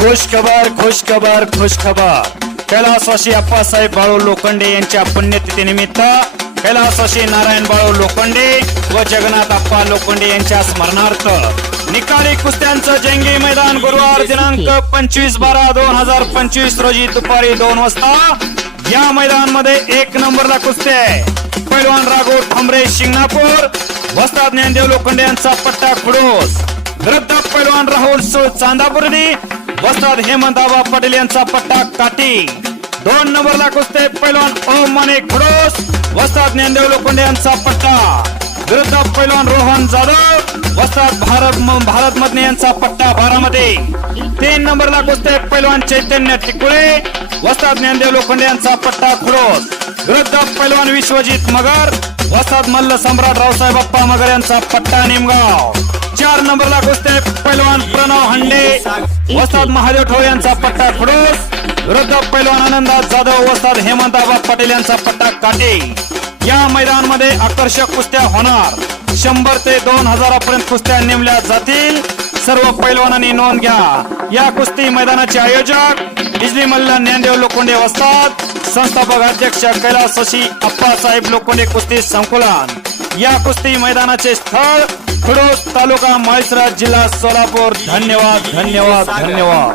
खुश खबर कैलासवासी अप्पासाहेब बाळू लोखंडे यांच्या पुण्यतिथीनिमित्त कैलासवासी नारायण बाळू लोखंडे व जगन्नाथ अप्पा लोखंडे यांच्या स्मरणार्थ निकाली कुस्त्यांचं जंगी मैदान गुरुवार दिनांक 25/12/2025 रोजी दुपारी 2 वाजता या मैदान मध्ये 1 नंबरला कुस्ती आहे। पैलवान राघव ठोंबरे शिंगणापूर वस्ताद ज्ञानदेव लोखंडे यांचा पट्टा खुडूस, विरुद्ध पैलवान राहुल चांदापुर्डी वस्ताद हेमंत आबा पटेल यांचा पट्टा काटी। 2 नंबरला कुस्ती पैलवान ओम माने खुडूस वस्ताद ज्ञानदेव लोखंडे यांचा पट्टा, विरुद्ध पैलवान रोहन जाधव वस्ताद भारत मदने यांचा पट्टा बारामती। 3 नंबरला कुस्ती पैलवान चैतन्य टिकुळे वस्ताद ज्ञानदेव लोखंडे यांचा पट्टा खुडूस, विरुद्ध पैलवान विश्वजित मगर वस्ताद मल्ल सम्राट रावसाहेब अप्पा मगर यांचा पट्टा निमगाव। 4 नंबरला कुस्ती पैलवान प्रणव हंडे वस्ताद महादेव ठोळे यांचा पट्टा खुडूस, विरुद्ध पैलवान आनंदा जाधव वस्ताद हेमंत आबा पटेल यांचा पट्टा काटे। या मैदान मध्ये आकर्षक कुस्त्या होणार। 100 ते 2000 पर्यंत कुस्त्या नेमल्या जातील। सर्व पैलवानांनी नोंद घ्या। या कुस्ती मैदानाचे आयोजक बिजली मल्ल ज्ञानदेव लोखंडे वस्ताद, संस्थापक अध्यक्ष कैलासवासी अप्पासाहेब लोखंडे कुस्ती संकुलन। या कुस्ती मैदानाचे स्थळ खुडूस, तालुका माळशिरस, जिल्हा सोलापूर। धन्यवाद धन्यवाद धन्यवाद।